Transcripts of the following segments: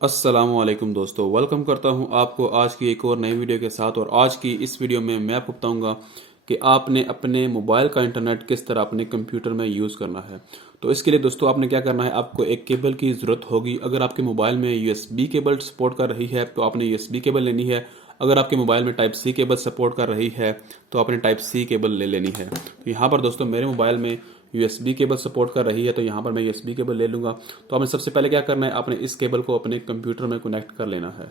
अस्सलामुअलैकुम दोस्तों, वेलकम करता हूं आपको आज की एक और नई वीडियो के साथ। और आज की इस वीडियो में मैं आपको बताऊंगा कि आपने अपने मोबाइल का इंटरनेट किस तरह अपने कंप्यूटर में यूज़ करना है। तो इसके लिए दोस्तों आपने क्या करना है, आपको एक केबल की ज़रूरत होगी। अगर आपके मोबाइल में यूएसबी केबल सपोर्ट कर रही है तो आपने यूएसबी केबल लेनी है। अगर आपके मोबाइल में टाइप सी केबल सपोर्ट कर रही है तो आपने टाइप सी केबल ले लेनी है। तो यहाँ पर दोस्तों मेरे मोबाइल में यूएसबी केबल सपोर्ट कर रही है तो यहाँ पर मैं यूएसबी केबल ले लूँगा। तो आपने सबसे पहले क्या करना है, आपने इस केबल को अपने कंप्यूटर में कनेक्ट कर लेना है।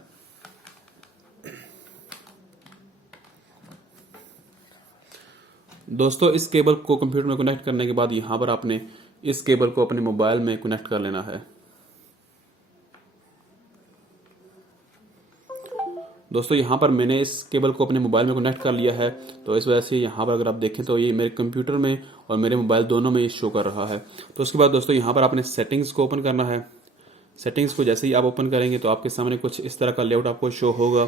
दोस्तों इस केबल को कंप्यूटर में कनेक्ट करने के बाद यहाँ पर आपने इस केबल को अपने मोबाइल में कनेक्ट कर लेना है। दोस्तों यहाँ पर मैंने इस केबल को अपने मोबाइल में कनेक्ट कर लिया है। तो इस वजह से यहाँ पर अगर आप देखें तो ये मेरे कंप्यूटर में और मेरे मोबाइल दोनों में ये शो कर रहा है। तो उसके बाद दोस्तों यहाँ पर आपने सेटिंग्स को ओपन करना है। सेटिंग्स को जैसे ही आप ओपन करेंगे तो आपके सामने कुछ इस तरह का लेआउट आपको शो होगा।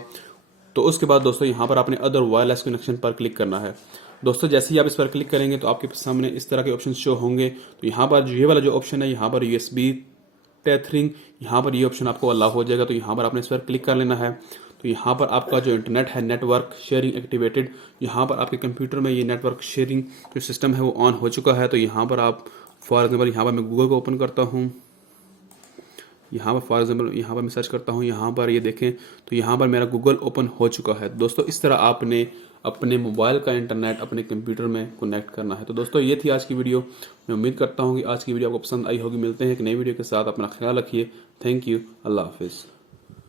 तो उसके बाद दोस्तों यहाँ पर आपने अदर वायरलेस कनेक्शन पर क्लिक करना है। दोस्तों जैसे ही आप इस पर क्लिक करेंगे तो आपके सामने इस तरह के ऑप्शन शो होंगे। तो यहाँ पर ये वाला जो ऑप्शन है, यहाँ पर यूएसबी टेथरिंग, यहाँ पर ये ऑप्शन आपको अलाउ हो जाएगा। तो यहाँ पर आपने इस पर क्लिक कर लेना है। तो यहाँ पर आपका जो इंटरनेट है, नेटवर्क शेयरिंग एक्टिवेटेड, यहाँ पर आपके कंप्यूटर में ये नेटवर्क शेयरिंग जो सिस्टम है वो ऑन हो चुका है। तो यहाँ पर आप फॉर एग्जाम्पल यहाँ पर मैं गूगल को ओपन करता हूँ। यहाँ पर फॉर एग्जाम्पल यहाँ पर मैं सर्च करता हूँ, यहाँ पर ये देखें तो यहाँ पर मेरा गूगल ओपन हो चुका है। दोस्तों इस तरह आपने अपने मोबाइल का इंटरनेट अपने कंप्यूटर में कनेक्ट करना है। तो दोस्तों ये थी आज की वीडियो। मैं उम्मीद करता हूँ कि आज की वीडियो आपको पसंद आई होगी। मिलते हैं एक नई वीडियो के साथ। अपना ख्याल रखिए। Thank you. अल्लाह हाफिज़।